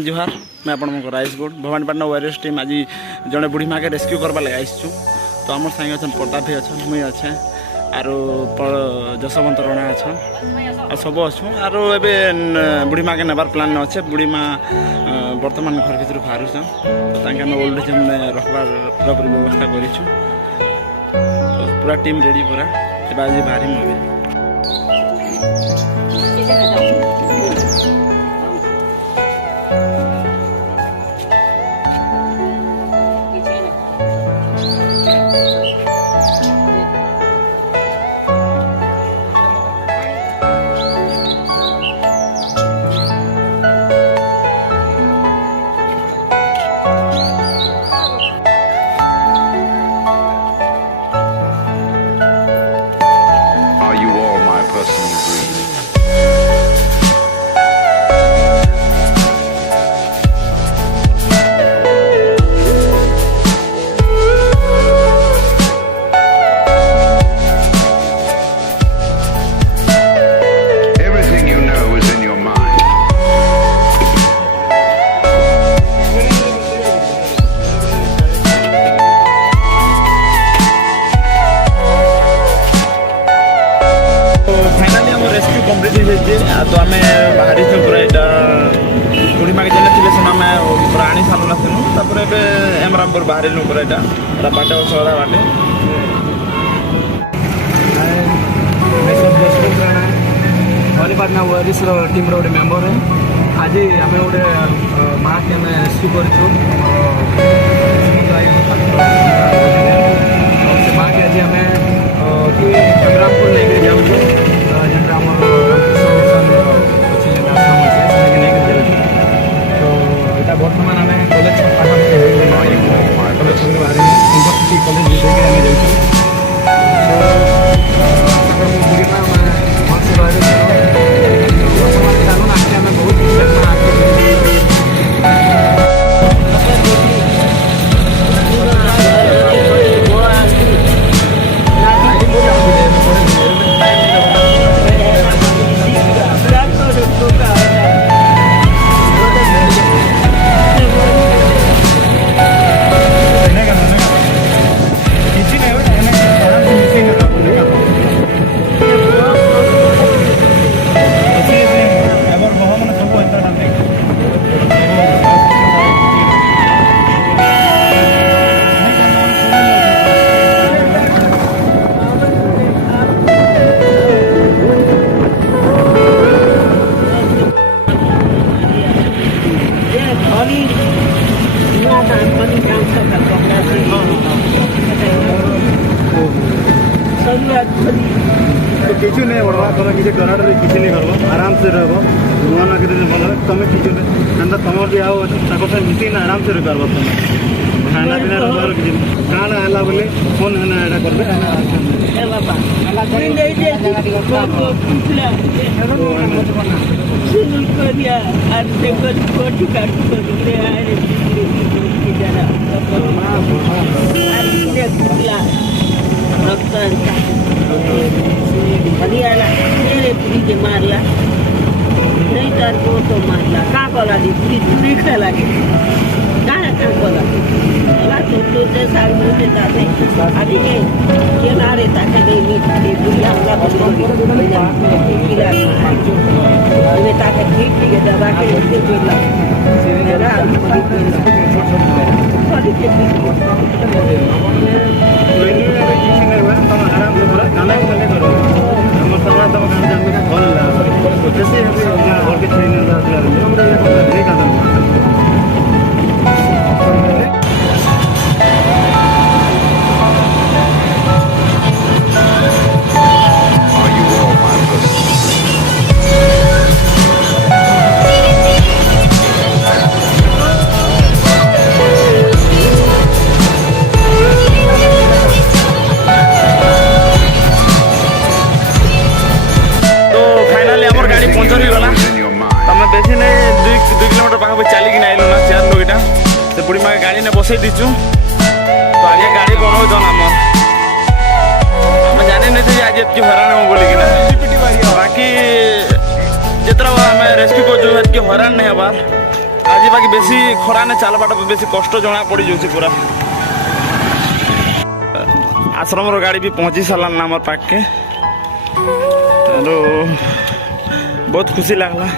जुहार मैं आप rice good Bhawanipatna virus team आज जड़े बुढ़ी माँ के रेस्क्यू करवा लगे आसचु। तो आम सागे अच्छा प्रताप भाई अच्छा मुई अच्छे आर जशवंत रणा अच्छा आ सब अच्छु आर ए बुढ़ी माँ के नेबार प्लान अच्छे। बुढ़ी माँ बर्तमान घर भर बाहर तो ओल्ड एज होम में रखबार पूरा पूरी व्यवस्था करूँ। तो पूरा टीम रेडी पूरा आज बाहरी मुझे तो आम बाहरी पूरा यहाँ बुढ़ी माँ के जेने थे आम पूरा आनी सारूना सेनु एमरामपुर बाहर पूरा यहाँ बाटे सहरा बाटे भवानीपाटना वारिस टीम रोड मेम्बर है। आज आम गोटे माँ के रेस्क्यू कर माँ के आज आम एमरामपुर लेके जाऊँ बर्तमान आम कॉलेज कॉलेज यूनिवर्सिटी कॉलेज किसी नहीं बढ़वा तुम किसी डरा डरी किसी नहीं कर आराम से रहो नुआ ना किसी भल तुम किसी तुम भी आओ मिसी आराम से कर तुम खाना पीना रहा किसी काण है बोले फोन है यहाँ के मारला नहीं तर को तो मारला का कला दी पूरी पूरी खेला के कहाँ कला तो साल में जाते अभी के किनारे तक नहीं पूरी हमला किला में तक ठीक ठीक दबा के जोड़ला मेरा आराम से खाना करो समाज तुम भल जैसे घर के पंचर होगा तुम बेसी नहीं 2 किलोमीटर पाखा चलिकी आइलु ना 4 लोग यहाँ से बुढ़ी माँ गाड़ी ने बसई दीचु। तो आगे गाड़ी बनाऊन आम जानी नहीं थे आज ये हरान हो बोलिकी बाकी जितना आम रेस्क्यू कर हरान नहीं हबार आज बाकी बेसी खरा ने चलवाटा बेसी कष्ट जना पड़ जाऊँ पूरा आश्रम गाड़ी भी पहुँची सारान आम पाखे बहुत खुशी लगला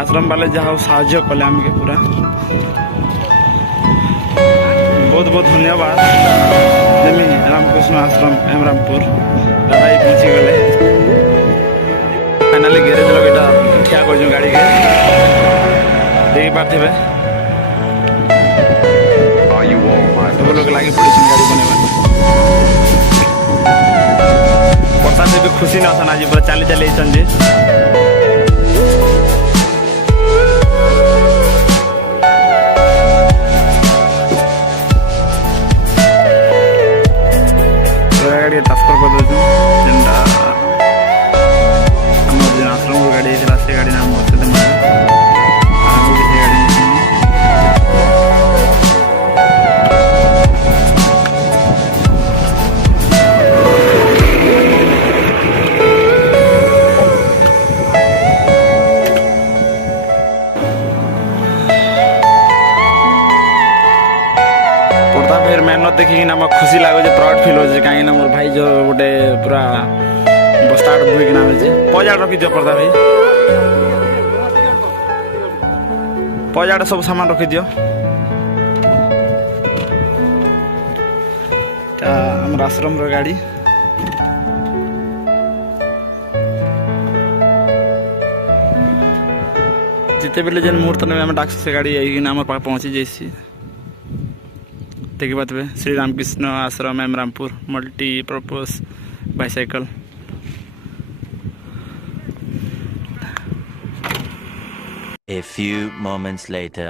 आश्रम वाले जहाँ साहाय्य कले आमके पूरा बहुत बहुत धन्यवाद जमी रामकृष्ण आश्रम एमरामपुर दादा ही पहुँची गले फाइनाली गैरेज लगे ठिया कर गाड़ी के देख पारे सब लोग लगे पड़े गाड़ी बनवा प्रसाद से भी खुशी न असन आज पूरा चली चली जी गाड़ी ट्रांसफर कर दूँ जेनटा आश्रम गाड़ी से गाड़ी नाम बसते गाड़ी फिर मेहनत देखिए ना खुशी लगे प्राउड फील हो कहीं मोर भाई जो गोटे पूरा बस्ताड़ बुक ना पजाड़ रखी दियो पर्दा भाई पजाड़ सब सामान रखी दियो आम आश्रम गाड़ी जिते बेले जेन मुहूर्त में आम डाक से गाड़ी आई आम पाख पहुँची जाइए देखिए बात श्री रामकृष्ण आश्रम एमरामपुर multipurpose bicycle A few moments later.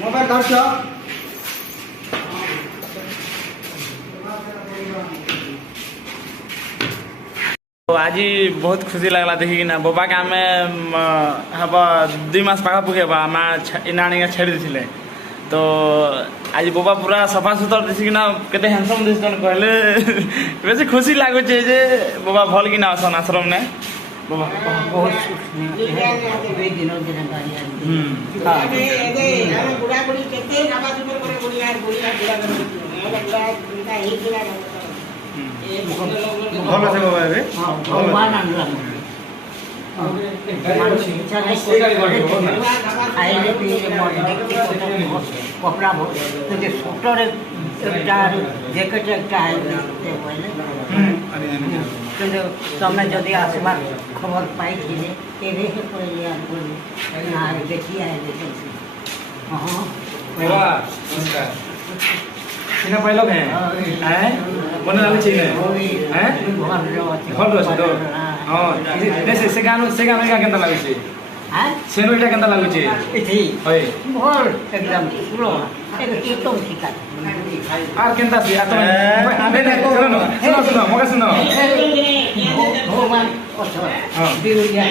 Mobile धरछा तो आज बहुत खुशी लगला देखिए ना बाबा के आम हम 2 मास पाखापुखी हम आम इना आनिका छेड़ी देते तो आज बाबा पूरा सफा सुतर देखिए ना केते हैंडसम दिस कहले वैसे खुशी लगुचे जे बाबा भल कि ना असन आश्रम ने बाबा बहुत भल আছে বাবা রে भगवान अनुराग कपड़ा सूटर जैकेट एक तमें जदि आसबार खबर पाई देखी आए চিনা পাইলো কে হ্যাঁ মনে লাগে চিনে হ্যাঁ ঘর আছে তো হ্যাঁ দেশে সে গান কেনতা লাগুছে হ্যাঁ সেনো এটা কেনতা লাগুছে এটি হয় ভল একদম পুরো একদম ঠিক আছে আর কেনতা আছে আর তুমি আবে না শুনো মগে শুনো ভগবান কত বিউয়া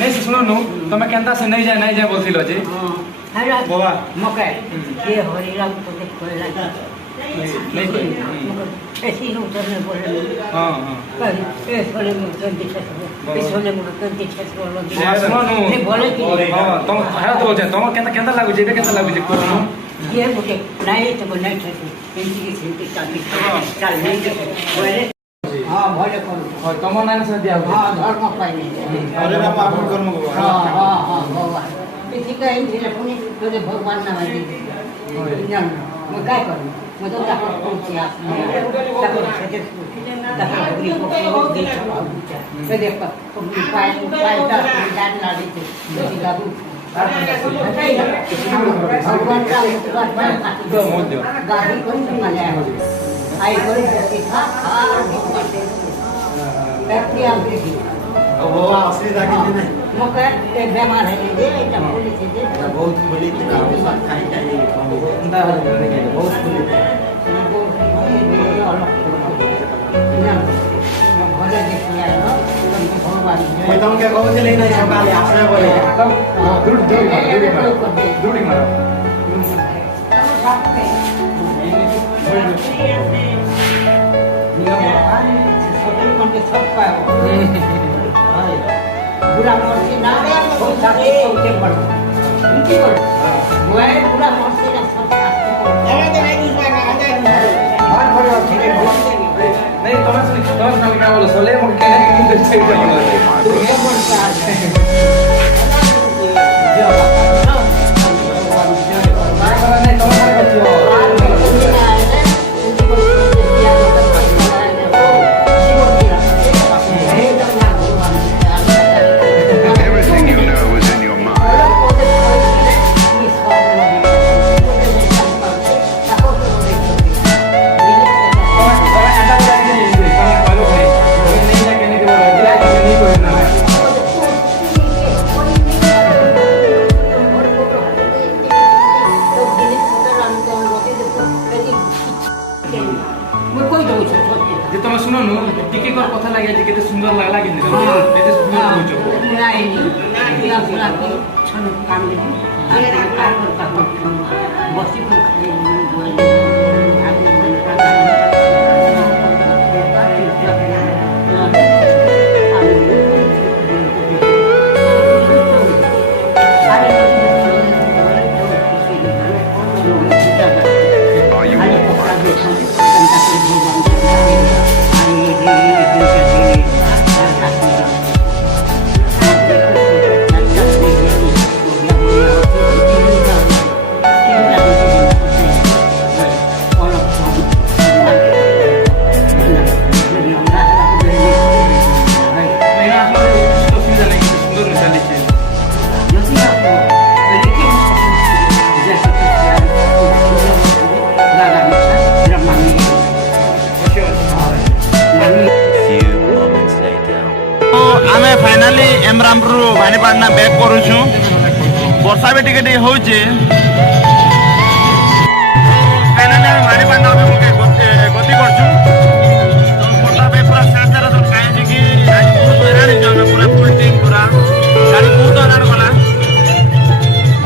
नहीं सुनो नु तुम्हें केनता से नहीं जाए बोलथिलो जी हां बाबा मके ये हरिराम को खोला नहीं कोई ऐसी नूतन में बोले हां हां कल इस बोले नूतन दिखा इस बोले नूतन दिखा बोलो आसमानु नहीं बोले कि हां तुम है तो बोलते तुम केंता लागु जेबे केंता लागु जे को ये मुझे नहीं तो नहीं था इनकी सिंपल चल नहीं बोले हां बोले कौन और तुम ना से दिया हां धर्म पाइने अरे राम आप कर्म को हां हां हां भगवान किसी का इन दिले पुनी तो भगवान ना है जान मैं क्या करूं मैं तो ताको पूछिया ताको सके ताको पूरी को देख से देख पूरी पाए का जान ला दी थी दादू भगवान का दो मोद्यो गाड़ी कोई संभाले आई कोई देखा और भगवान से क्या भी वो असली जाके नहीं मकर बीमार है जे এটা বলেছে যে बहुत बोली था सब खाई चाहिए अंदा बहुत बोली भले देखिया है तुमको भगवान मैं तुम क्या कहते ले नहीं सकाले आश्रय बोले तब दूरी मारो बुरा मर्सी ना सब साथे सबके पड़ इनकी पड़ मैं बुरा मर्सी ना सब साथे नहीं तुम्हारे नाम क्या बोलो सोले मुझे कहने की नहीं चाहिए बोलो तू ये बोलता है नहीं तुम्हारे बच्चों Everything you know is in your mind. जे तुम सुनो नु टिके कर कथा लागे जे केते सुंदर लागला कि नहीं केते सुंदर होचो Are you all right? आमे फाइनाली एमरामपुर भवानीपाटना बैक करूछु वर्षा भी टिके टिके होउचे फाइनाली आमे भवानीपाटना गति करछु तो वर्षा भी पूरा साथ तो काहे जे कि आज बहुत हैरान जो हमें पूरा फुल टीम पूरा गाड़ी बहुत हैरान कला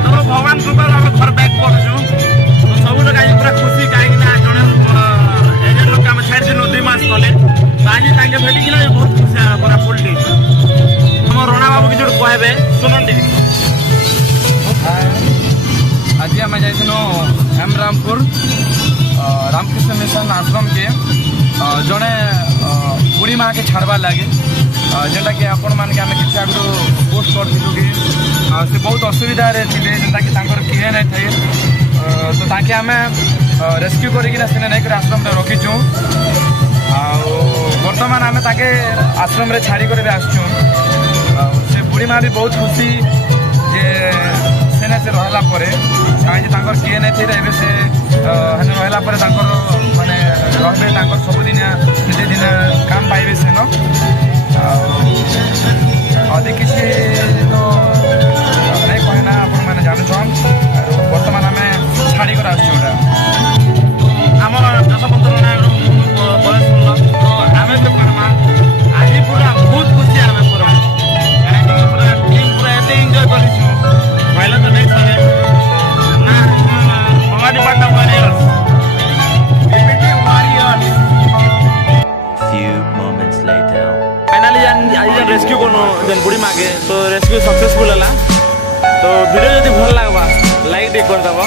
तो भगवान कृपा हम घर बैक करछु तो सब लोग आज पूरा खुशी काहे कि ना जने एजेंट लोग हम छाड़ दिन 2 मास तले आज ताके भेटी कि ना बहुत खुशी पूरा फुल टीम रोना बाबू किसी कहबे सुनंడి आज आम जाइनु हेमरामपुर रामकृष्ण मिशन आश्रम के जड़े बुढ़ी माँ के छाड़बार लगे जेनटा कि आपण मान के आम कि आगु पोस्ट करूँ कि से बहुत असुविधा थे जेनटा कि किए नहीं थे तो ताकि आम रेस्क्यू करके नहीं आश्रम में रखीचु बर्तमान आम ताके आश्रम रे छाड़ी कर आसचु से बुढ़ी माँ भी बहुत खुशी जे सेना से रहला परे कहीं किए नहीं थे से रहला परे माने रहे सब दिन निजे दिन काम पाइबे सेन अधिक किसी तो नहीं कहना आपण मैंने जानछन बर्तमान आम छाड़ी कर आसुटा आम दशपंद्र बोले सुनल तो आम भी कहमा आज पूरा बहुत खुशी आम पूरा पूरा टीम पूरा एते एंजॉय करिछु पहले तो नहीं सके ना भवानीपाटना वारियर्स मागे तो रेस्क्यू सक्सेसफुल है तो वीडियो जब भल लगवा लाइक टे करदेव